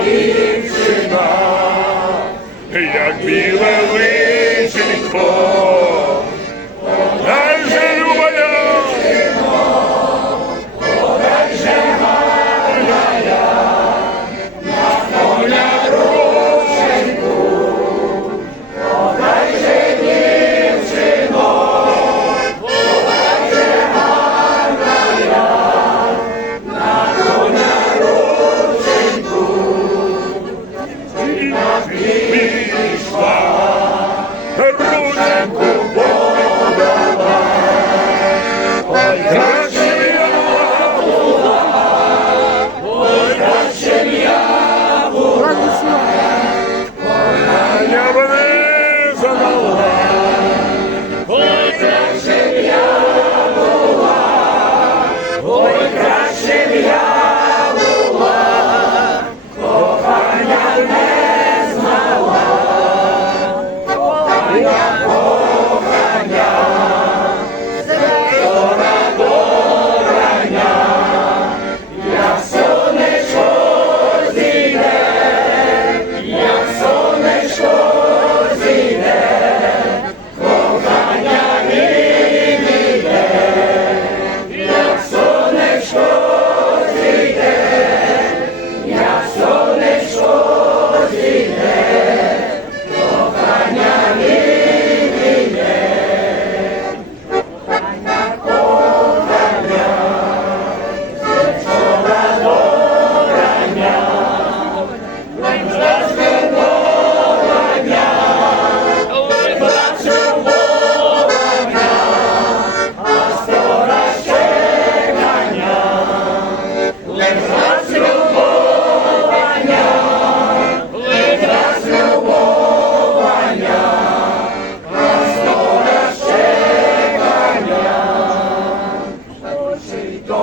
дівчина, як біле личенько.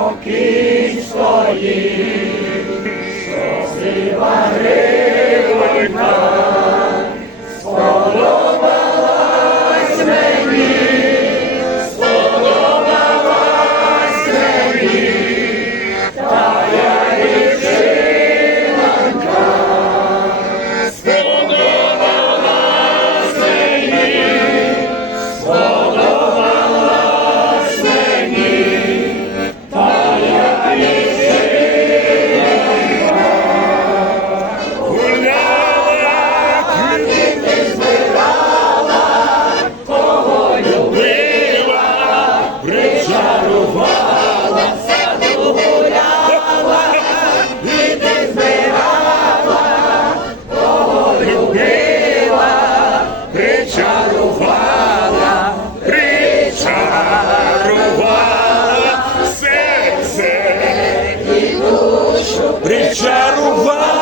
спокій стоїть. і душу причарував.